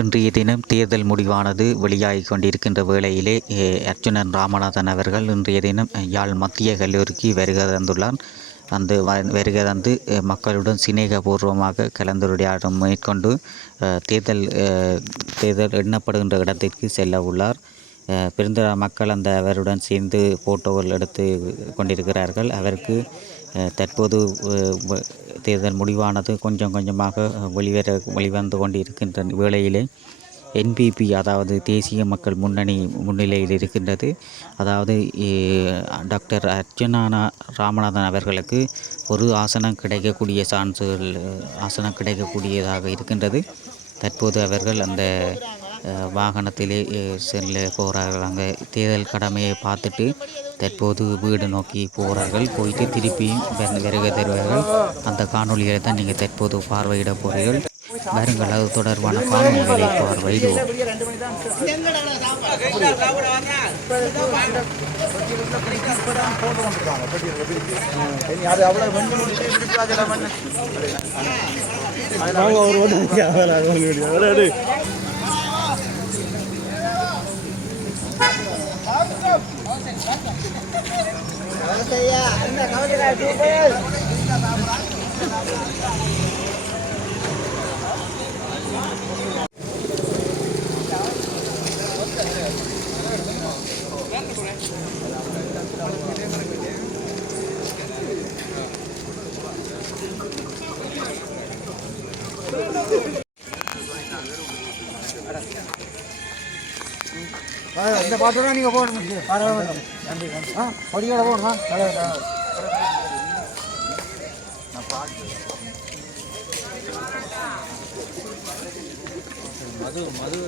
இன்றைய தினம் தேர்தல் முடிவானது வெளியாகிக் கொண்டிருக்கின்ற வேளையிலே அர்ச்சுனன் ராமநாதன் அவர்கள் இன்றைய தினம் யாழ் மத்திய கல்லூரிக்கு வருகை தந்துள்ளார். அந்த வருகை தந்து மக்களுடன் சிநேகபூர்வமாக கலந்துரையாடம் மேற்கொண்டு தேர்தல் எண்ணப்படுகின்ற இடத்திற்கு செல்ல உள்ளார். பெருந்திரா மக்கள் அவருடன் சேர்ந்து ஃபோட்டோகள் எடுத்து கொண்டிருக்கிறார்கள். அவருக்கு தற்போது தேர்தல் முடிவானது கொஞ்சம் கொஞ்சமாக வெளிவந்து கொண்டிருக்கின்ற வேளையிலே என்பிபி அதாவது தேசிய மக்கள் முன்னணி முன்னிலையில் இருக்கின்றது. அதாவது டாக்டர் அர்ச்சுனா ராமநாதன் அவர்களுக்கு ஒரு ஆசனம் கிடைக்கக்கூடியதாக இருக்கின்றது. தற்போது அவர்கள் அந்த வாகனத்திலே செல்ல போகிறார்கள். அங்கே தேர்தல் கடமையை பார்த்துட்டு தற்போது வீடு நோக்கி போகிறார்கள். போயிட்டு திருப்பியும் வருகை தருவார்கள். அந்த காணொலிகளை தான் நீங்கள் தற்போது பார்வையிட போகிறீர்கள். பாருங்கள், அது தொடர்பான காணொலிகளை பார்வையிடுவோம். இந்த பாட்டு நீங்கள் போகணும். படிக்கடை போகணுமா? மது மது